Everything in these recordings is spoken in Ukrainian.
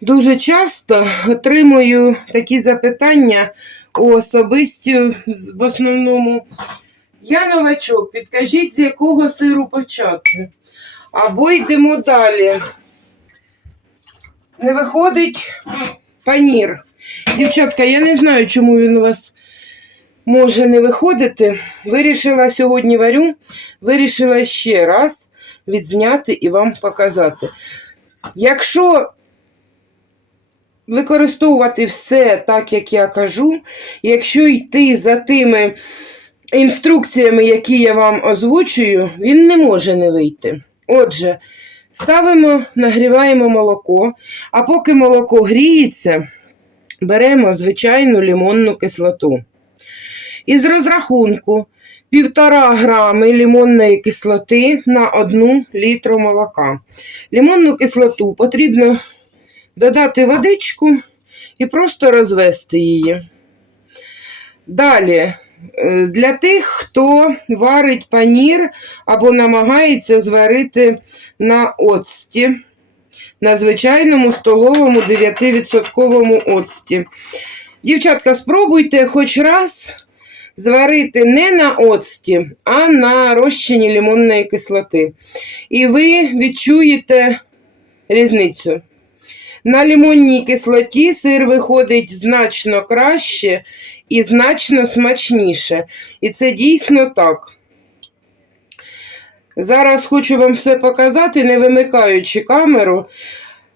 Дуже часто отримую такі запитання у особисті в основному. Я новачок, підкажіть, з якого сиру почати. Або йдемо далі. Не виходить панір. Дівчатка, я не знаю, чому він у вас може не виходити. Вирішила сьогодні варю, вирішила ще раз відзняти і вам показати. Якщо використовувати все так, як я кажу, якщо йти за тими інструкціями, які я вам озвучую, він не може не вийти. Отже, ставимо, нагріваємо молоко, а поки молоко гріється, беремо звичайну лимонну кислоту. Із розрахунку півтора грами лимонної кислоти на 1 літру молока. Лимонну кислоту потрібно додати водичку і просто розвести її. Далі, для тих, хто варить панір або намагається зварити на оцті, на звичайному столовому 9% оцті. Дівчатка, спробуйте хоч раз зварити не на оцті, а на розчині лимонної кислоти. І ви відчуєте різницю. На лимонній кислоті сир виходить значно краще і значно смачніше. І це дійсно так. Зараз хочу вам все показати, не вимикаючи камеру.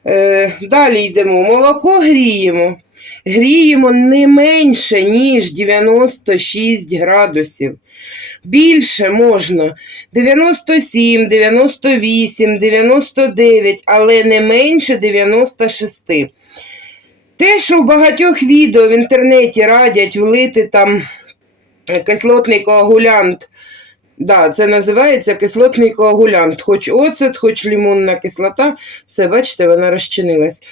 Е, далі йдемо. Молоко гріємо. Гріємо не менше, ніж 96 градусів. Більше можна 97, 98, 99, але не менше 96. Те, що в багатьох відео в інтернеті радять влити там кислотний коагулянт. Да, це називається кислотний коагулянт. Хоч оцет, хоч лимонна кислота, все, бачите, вона розчинилась.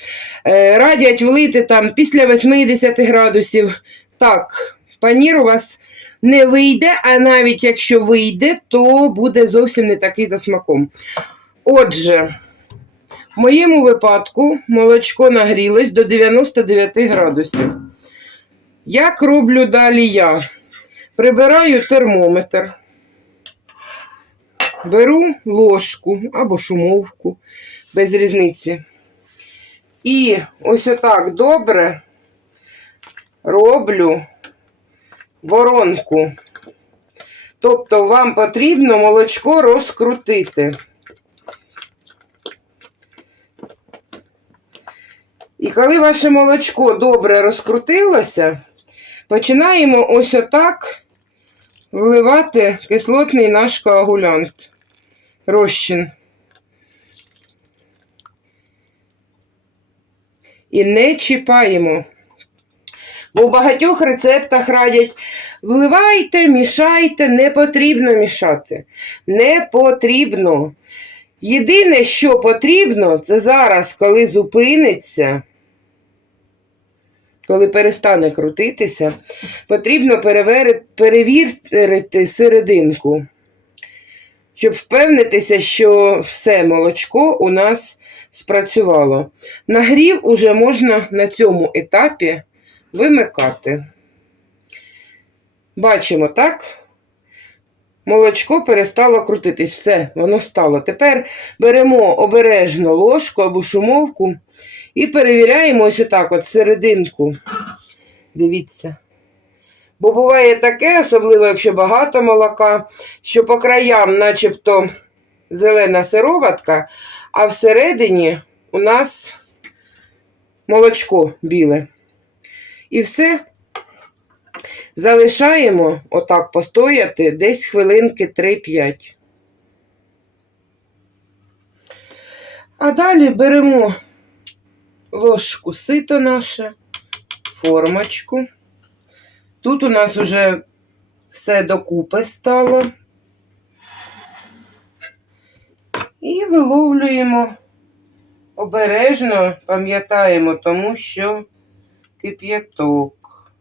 Е, радять влити там після 80 градусів. Так, панір у вас не вийде, а навіть якщо вийде, то буде зовсім не такий за смаком. Отже, в моєму випадку молочко нагрілось до 99 градусів. Як роблю далі я? Прибираю термометр, беру ложку або шумовку, без різниці. І ось отак добре роблю воронку. Тобто вам потрібно молочко розкрутити. І коли ваше молочко добре розкрутилося, починаємо ось отак вливати кислотний наш коагулянт. Розчин. І не чіпаємо. Бо в багатьох рецептах радять вливайте, мішайте, не потрібно мішати. Не потрібно. Єдине, що потрібно, це зараз, коли зупиниться, коли перестане крутитися, потрібно перевірити серединку, щоб впевнитися, що все молочко у нас спрацювало. Нагрів уже можна на цьому етапі вимикати. Бачимо, так? Молочко перестало крутитись. Все, воно стало. Тепер беремо обережно ложку або шумовку і перевіряємо ось отак от серединку. Дивіться. Бо буває таке, особливо якщо багато молока, що по краям начебто зелена сироватка, а всередині у нас молочко біле. І все залишаємо отак постояти десь хвилинки 3-5. А далі беремо ложку сито наше, формочку. Тут у нас уже все докупи стало. І виловлюємо обережно пам'ятаємо, тому що кип'яток.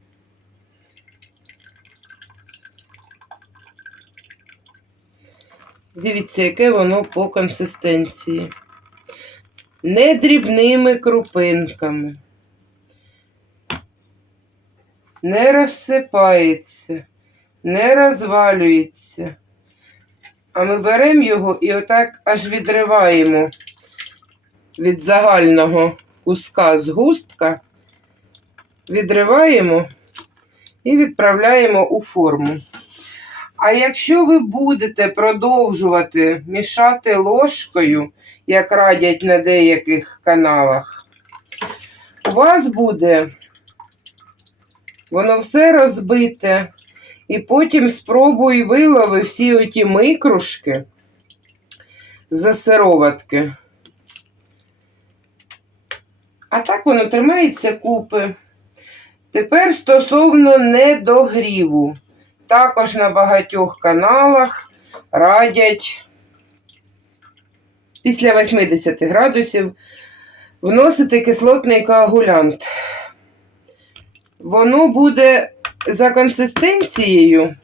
Дивіться, яке воно по консистенції. Не дрібними крупинками. Не розсипається, не розвалюється. А ми беремо його і отак аж відриваємо від загального куска згустка, відриваємо і відправляємо у форму. А якщо ви будете продовжувати мішати ложкою, як радять на деяких каналах, у вас буде воно все розбите. І потім спробуй вилови всі оті микрушки з сироватки. А так воно тримається купи. Тепер стосовно недогріву. Також на багатьох каналах радять після 80 градусів вносити кислотний коагулянт. Воно буде за консистенцією,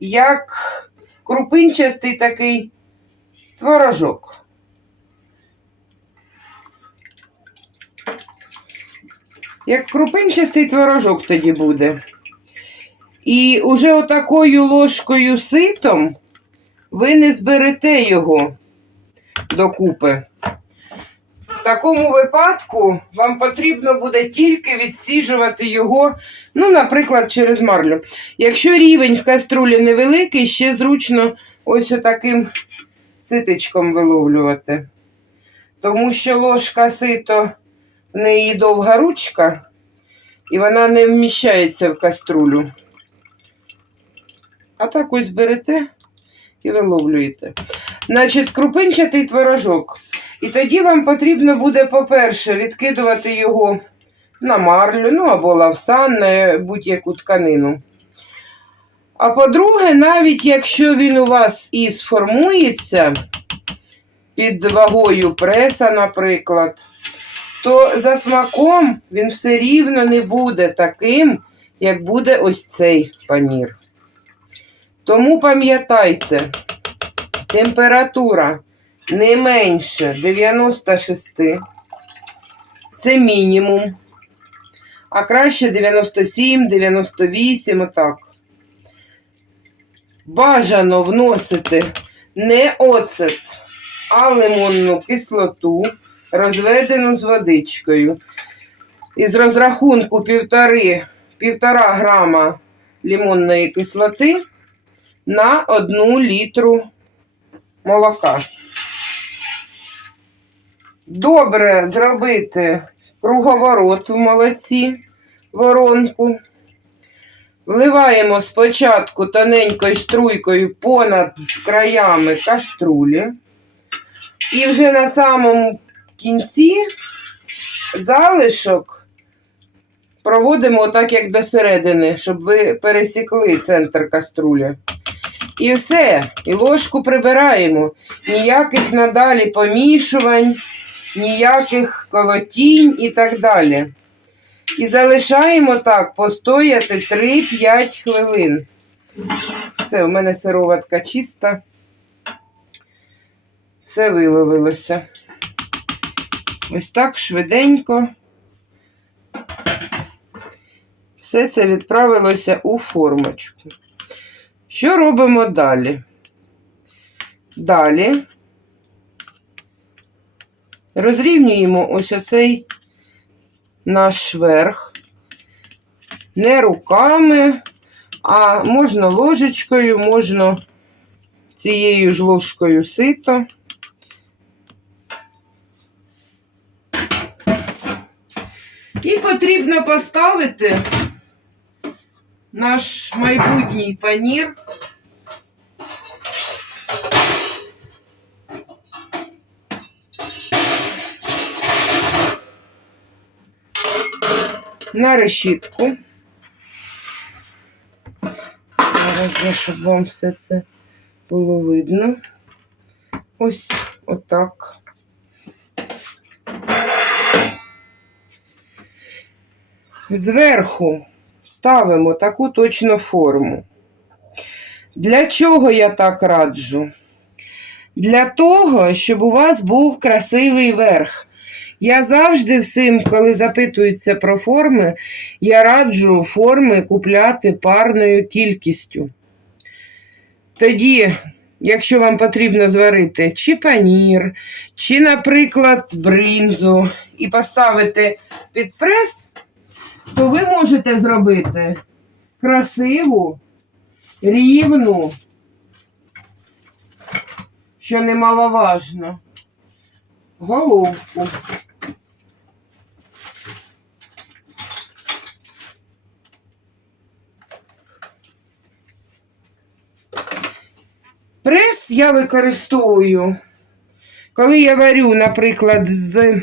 як крупинчастий такий творожок. Як крупинчастий творожок тоді буде. І уже отакою ложкою ситом ви не зберете його докупи. В такому випадку вам потрібно буде тільки відсіжувати його, ну, наприклад, через марлю. Якщо рівень в каструлі невеликий, ще зручно ось отаким ситечком виловлювати. Тому що ложка сито, в неї довга ручка, і вона не вміщається в каструлю. А так ось берете і виловлюєте. Значить, крупинчатий творожок. І тоді вам потрібно буде, по-перше, відкидувати його на марлю, ну або лавсан, на будь-яку тканину. А по-друге, навіть якщо він у вас і сформується під вагою преса, наприклад, то за смаком він все рівно не буде таким, як буде ось цей панір. Тому пам'ятайте, температура не менше 96. Це мінімум. А краще 97, 98, отак. Бажано вносити не оцет, а лимонну кислоту, розведену з водичкою. Із розрахунку півтори, півтора грама лимонної кислоти на одну літру молока. Добре зробити круговорот в молоці, воронку. Вливаємо спочатку тоненькою струйкою понад краями каструлі. І вже на самому кінці залишок проводимо так, як до середини, щоб ви пересікли центр каструлі. І все, і ложку прибираємо. Ніяких надалі помішувань, ніяких колотінь і так далі. І залишаємо так постояти 3-5 хвилин. Все, у мене сироватка чиста. Все виловилося. Ось так швиденько. Все це відправилося у формочку. Що робимо далі? Далі розрівнюємо ось оцей наш верх не руками, а можна ложечкою, можна цією ж ложкою сито. І потрібно поставити наш майбутній панір. На решітку. Зараз щоб вам все це було видно. Ось отак. Зверху ставимо таку точну форму. Для чого я так раджу? Для того, щоб у вас був красивий верх. Я завжди всім, коли запитуються про форми, я раджу форми купляти парною кількістю. Тоді, якщо вам потрібно зварити чи панір, чи, наприклад, бринзу і поставити під прес, то ви можете зробити красиву, рівну, що немаловажно, головку. Прес я використовую, коли я варю, наприклад, з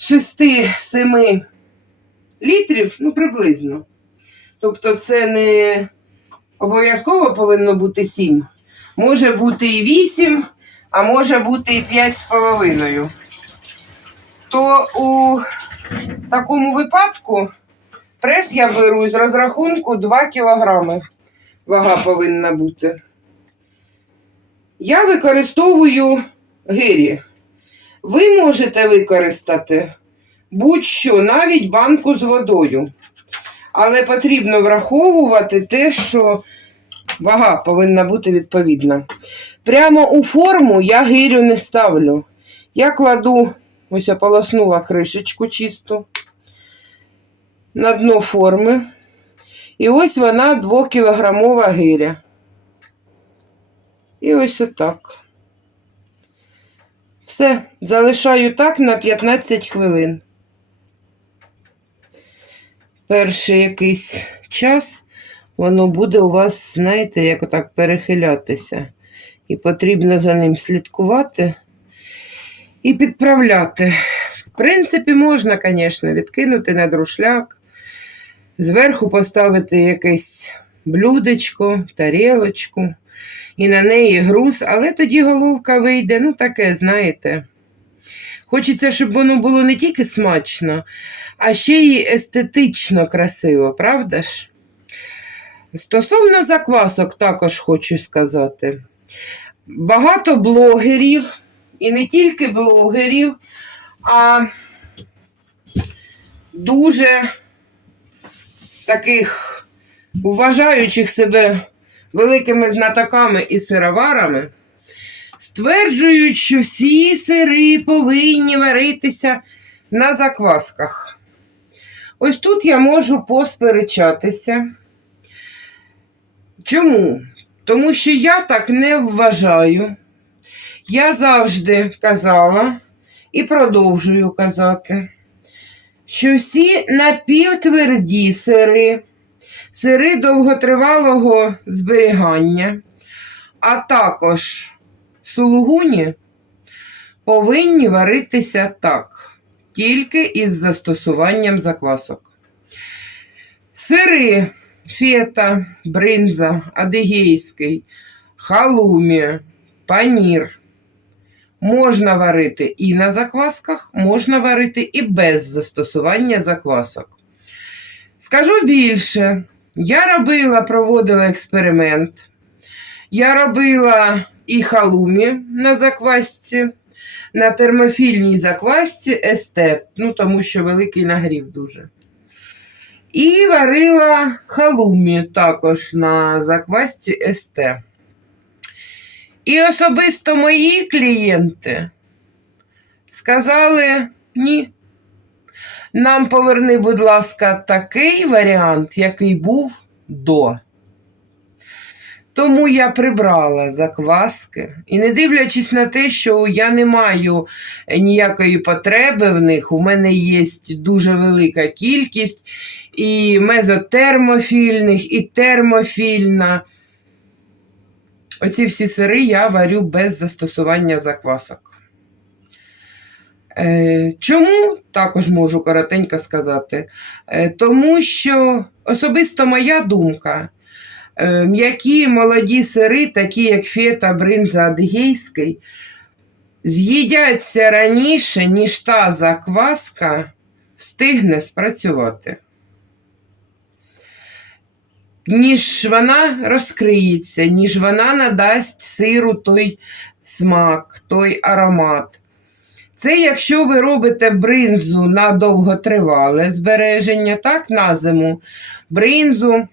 6-7 літрів, ну приблизно. Тобто це не обов'язково повинно бути 7. Може бути і 8, а може бути і 5,5. То у такому випадку прес я беру з розрахунку 2 кг. Вага повинна бути. Я використовую гирі. Ви можете використати будь-що, навіть банку з водою. Але потрібно враховувати те, що вага повинна бути відповідна. Прямо у форму я гирю не ставлю. Я кладу, ось я полоснула кришечку чисту на дно форми. І ось вона 2-кілограмова гиря. І ось отак. Все, залишаю так на 15 хвилин. Перший якийсь час воно буде у вас, знаєте, як отак перехилятися. І потрібно за ним слідкувати і підправляти. В принципі, можна, звісно, відкинути на друшляк, зверху поставити якесь блюдечко, тарілочку і на неї груз, але тоді головка вийде, ну таке, знаєте. Хочеться, щоб воно було не тільки смачно, а ще й естетично красиво, правда ж? Стосовно заквасок, також хочу сказати. Багато блогерів, і не тільки блогерів, а дуже таких вважаючих себе великими знатоками і сироварами, стверджують, що всі сири повинні варитися на заквасках. Ось тут я можу посперечатися. Чому? Тому що я так не вважаю. Я завжди казала і продовжую казати, що всі напівтверді сири, сири довготривалого зберігання, а також сулугуні повинні варитися так, тільки із застосуванням заквасок. Сири фета, бринза, адигейський, халумі, панір. Можна варити і на заквасках, можна варити і без застосування заквасок. Скажу більше, я робила, проводила експеримент. Я робила і халумі на заквасці, на термофільній заквасці естеп, ну тому що великий нагрів дуже. І варила халумі також на заквасці СТ. І особисто мої клієнти сказали ні. Нам поверни, будь ласка, такий варіант, який був до. Тому я прибрала закваски. І не дивлячись на те, що я не маю ніякої потреби в них, у мене є дуже велика кількість і мезотермофільних, і термофільна. Оці всі сири я варю без застосування заквасок. Е, Чому також можу коротенько сказати? Е, Тому що особисто моя думка, м'які молоді сири, такі як фета, бринза, адгейський, з'їдяться раніше, ніж та закваска встигне спрацювати. ніж вона розкриється, ніж вона надасть сиру той смак, той аромат. Це якщо ви робите бринзу на довготривале збереження, так, на зиму, бринзу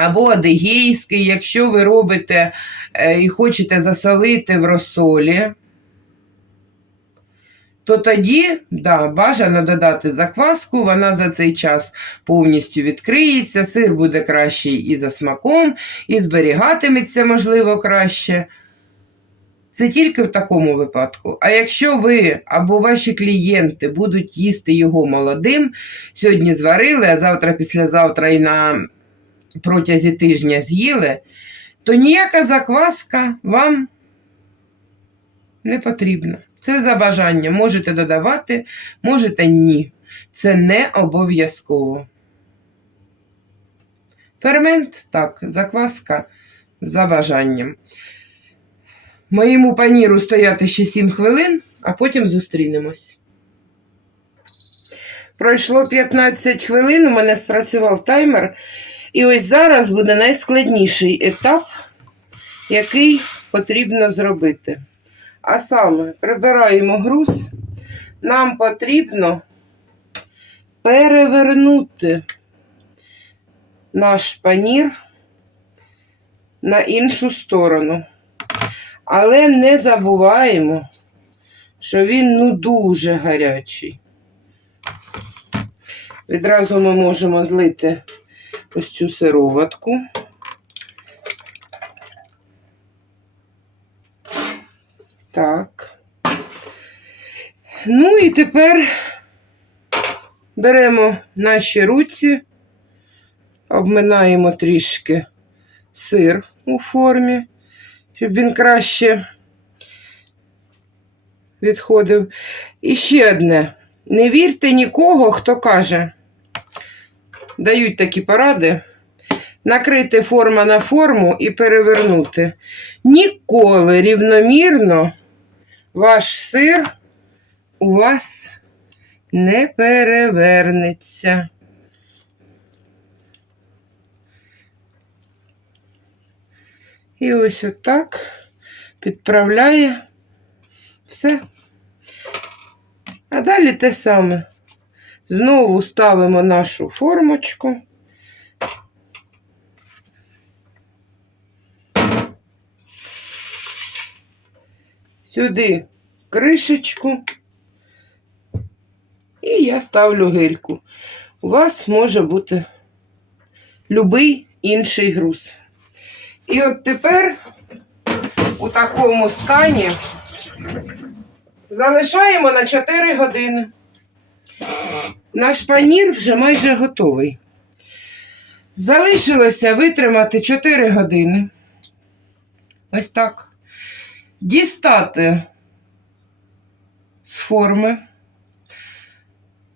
або адигейський, якщо ви робите е, і хочете засолити в розсолі, то тоді да, бажано додати закваску, вона за цей час повністю відкриється, сир буде кращий і за смаком, і зберігатиметься, можливо, краще. Це тільки в такому випадку. А якщо ви або ваші клієнти будуть їсти його молодим, сьогодні зварили, а завтра, післязавтра і на протязі тижня з'їли, то ніяка закваска вам не потрібна. Це за бажанням. Можете додавати, можете ні. Це не обов'язково. Фермент так, закваска за бажанням. Моєму паніру стояти ще 7 хвилин, а потім зустрінемось. Пройшло 15 хвилин, у мене спрацював таймер. І ось зараз буде найскладніший етап, який потрібно зробити. А саме прибираємо груз. Нам потрібно перевернути наш панір на іншу сторону. Але не забуваємо, що він ну дуже гарячий. Відразу ми можемо злити ось цю сироватку. Так. Ну і тепер беремо наші руці, обминаємо трішки сир у формі, щоб він краще відходив. І ще одне. Не вірте нікого, хто каже, дають такі поради. Накрити форма на форму і перевернути. Ніколи рівномірно ваш сир у вас не перевернеться. І ось отак підправляє все. А далі те саме. Знову ставимо нашу формочку. Сюди кришечку. І я ставлю гирьку. У вас може бути любий інший груз. І от тепер у такому стані залишаємо на 4 години. Наш панір вже майже готовий. Залишилося витримати 4 години. Ось так. Дістати з форми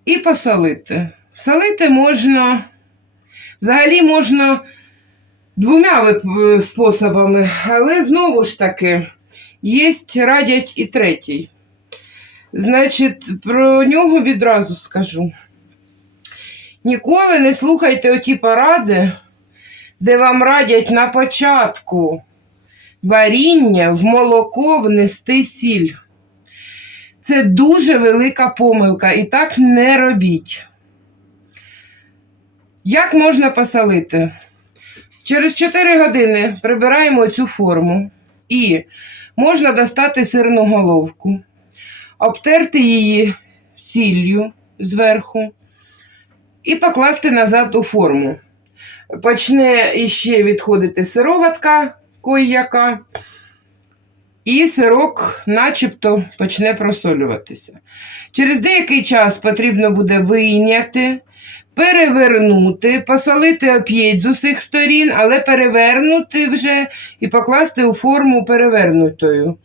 і посолити. Солити можна, взагалі можна двома способами, але знову ж таки, є радять і третій. Значить, про нього відразу скажу. Ніколи не слухайте оті поради, де вам радять на початку варіння в молоко внести сіль. Це дуже велика помилка, і так не робіть. Як можна посолити? Через 4 години прибираємо цю форму і можна достати сирну головку, обтерти її сіллю зверху і покласти назад у форму. Почне іще відходити сироватка кой-яка, і сирок начебто почне просолюватися. Через деякий час потрібно буде вийняти, перевернути, посолити оп'єть з усіх сторін, але перевернути вже і покласти у форму перевернутою.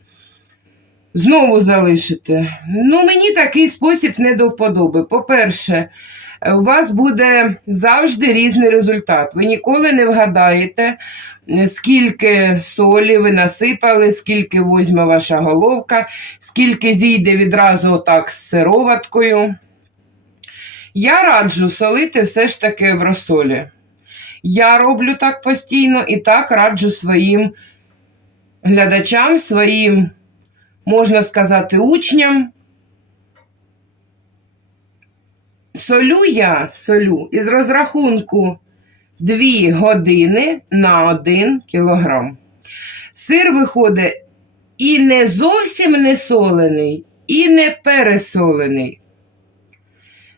Знову залишити. Ну, мені такий спосіб не до вподоби. По-перше, у вас буде завжди різний результат. Ви ніколи не вгадаєте, скільки солі ви насипали, скільки візьме ваша головка, скільки зійде відразу отак з сироваткою. Я раджу солити все ж таки в розсолі. Я роблю так постійно і так раджу своїм глядачам, своїм, можна сказати, учням. Солю я солю із розрахунку 2 години на 1 кілограм. Сир виходить і не зовсім не солений, і не пересолений.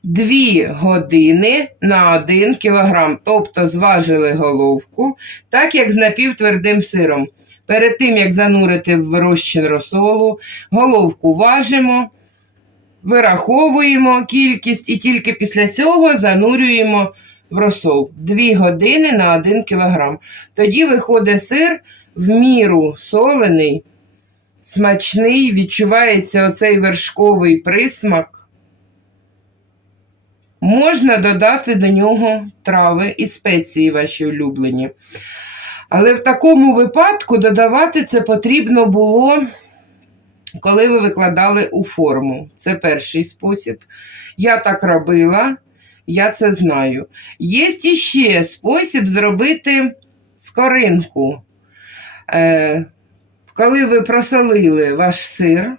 2 години на 1 кілограм. Тобто зважили головку, так як з напівтвердим сиром. Перед тим, як занурити в розчин розсолу, головку важимо, вираховуємо кількість і тільки після цього занурюємо в розсол 2 години на 1 кілограм. Тоді виходить сир в міру солений, смачний, відчувається оцей вершковий присмак. Можна додати до нього трави і спеції ваші улюблені. Але в такому випадку додавати це потрібно було, коли ви викладали у форму. Це перший спосіб. Я так робила, я це знаю. Є іще спосіб зробити скоринку. Е, коли ви просолили ваш сир,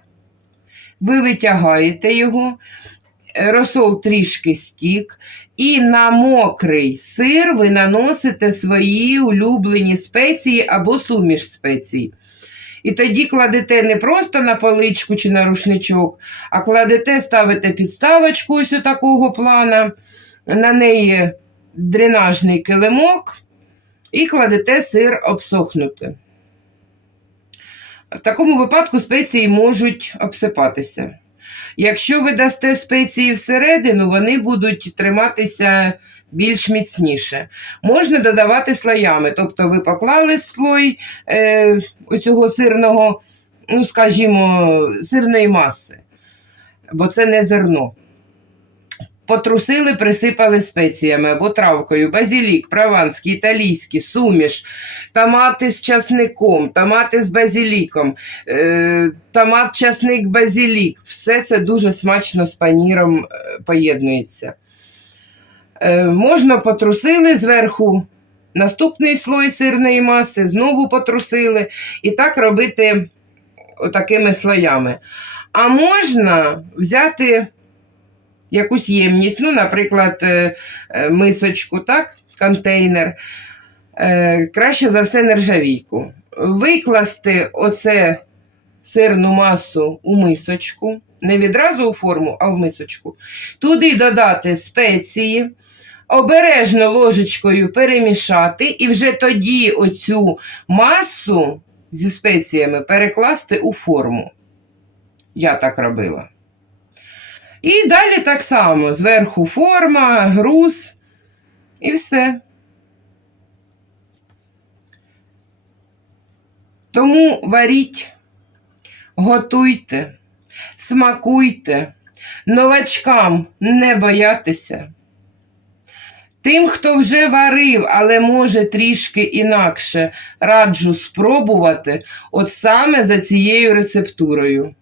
ви витягаєте його, розсол трішки стік, і на мокрий сир ви наносите свої улюблені спеції або суміш спецій. І тоді кладете не просто на поличку чи на рушничок, а кладете, ставите підставочку ось такого плана, на неї дренажний килимок і кладете сир обсохнути. В такому випадку спеції можуть обсипатися. Якщо ви дасте спеції всередину, вони будуть триматися більш міцніше. Можна додавати слоями, тобто ви поклали слой е, оцього сирного, ну, скажімо, сирної маси, бо це не зерно. Потрусили, присипали спеціями або травкою, базілік, прованський, італійський, суміш, томати з часником, томати з базіліком, е, томат, часник, базілік. Все це дуже смачно з паніром е, поєднується. Е, можна потрусили зверху наступний слой сирної маси, знову потрусили. І так робити такими слоями. А можна взяти якусь ємність, ну, наприклад, е, е, мисочку, так, контейнер. Краще за все нержавійку. Викласти оце сирну масу у мисочку, не відразу у форму, а в мисочку. Туди додати спеції, обережно ложечкою перемішати, і вже тоді оцю масу зі спеціями перекласти у форму. Я так робила. І далі так само: зверху форма, груз і все. Тому варіть, готуйте, смакуйте, новачкам не боятися. Тим, хто вже варив, але може трішки інакше, раджу спробувати от саме за цією рецептурою.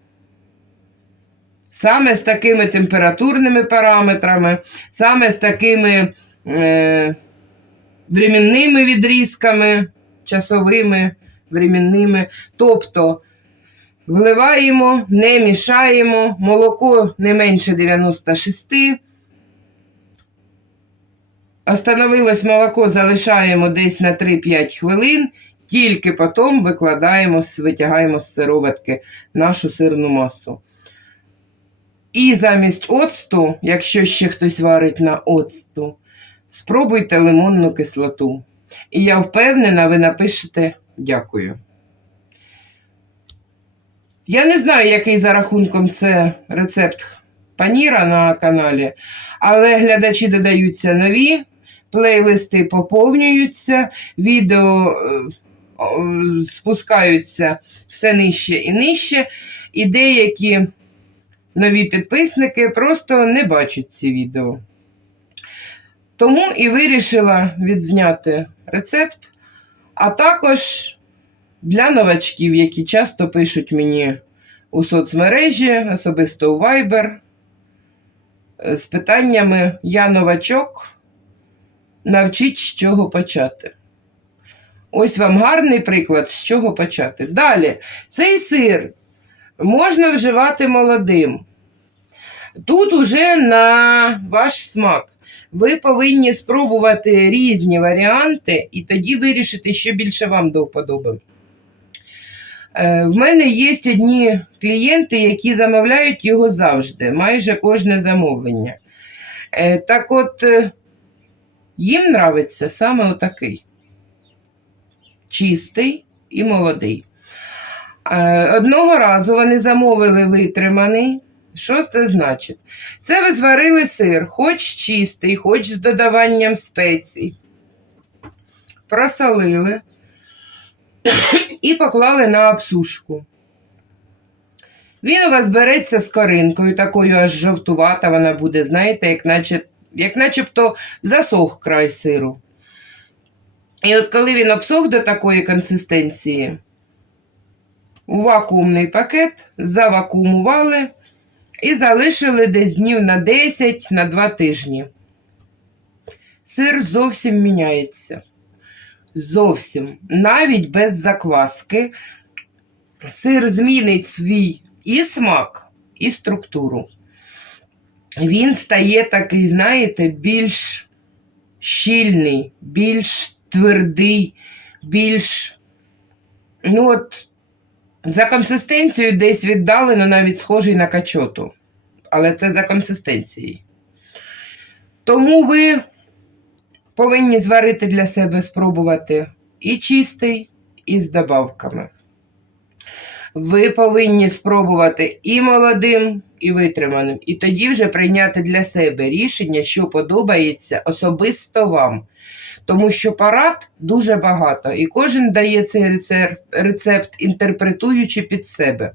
Саме з такими температурними параметрами, саме з такими е, временними відрізками, часовими, временними. Тобто вливаємо, не мішаємо, молоко не менше 96. Остановилось молоко, залишаємо десь на 3-5 хвилин, тільки потім викладаємо, витягаємо з сироватки нашу сирну масу. І замість оцту, якщо ще хтось варить на оцту, спробуйте лимонну кислоту. І я впевнена, ви напишете дякую. Я не знаю, який за рахунком це рецепт паніра на каналі, але глядачі додаються нові, плейлисти поповнюються, відео е, спускаються все нижче і нижче, і деякі нові підписники просто не бачать ці відео. Тому і вирішила відзняти рецепт, а також для новачків, які часто пишуть мені у соцмережі, особисто у Viber, з питаннями Я новачок, навчить, з чого почати. Ось вам гарний приклад, з чого почати. Далі, цей сир можна вживати молодим. Тут уже на ваш смак. Ви повинні спробувати різні варіанти і тоді вирішити, що більше вам до вподоби. Е, В мене є одні клієнти, які замовляють його завжди, майже кожне замовлення. Е, Так от, е, їм нравиться саме отакий. Чистий і молодий. Е, Одного разу вони замовили витриманий. Що це значить? Це ви зварили сир, хоч чистий, хоч з додаванням спецій. Просолили і поклали на обсушку. Він у вас береться з коринкою, такою аж жовтувата вона буде, знаєте, як, наче, як начебто засох край сиру. І от коли він обсох до такої консистенції, у вакуумний пакет завакуумували і залишили десь днів на 10 на 2 тижні. Сир зовсім міняється. Зовсім. Навіть без закваски. Сир змінить свій і смак, і структуру. Він стає такий, знаєте, більш щільний, більш твердий, більш. Ну от, за консистенцією десь віддалено навіть схожий на качоту. Але це за консистенцією. Тому ви повинні зварити для себе, спробувати і чистий, і з добавками. Ви повинні спробувати і молодим, і витриманим. І тоді вже прийняти для себе рішення, що подобається особисто вам. Тому що парад дуже багато, і кожен дає цей рецепт, рецепт інтерпретуючи під себе.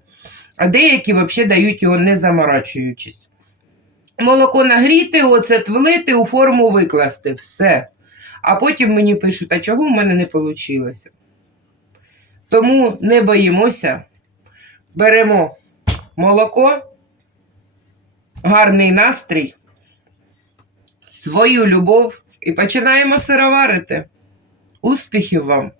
А деякі взагалі дають його не заморачуючись. Молоко нагріти, оцет влити, у форму викласти. Все. А потім мені пишуть, а чого в мене не вийшло? Тому не боїмося, беремо молоко, гарний настрій, свою любов і починаємо сироварити. Успіхів вам!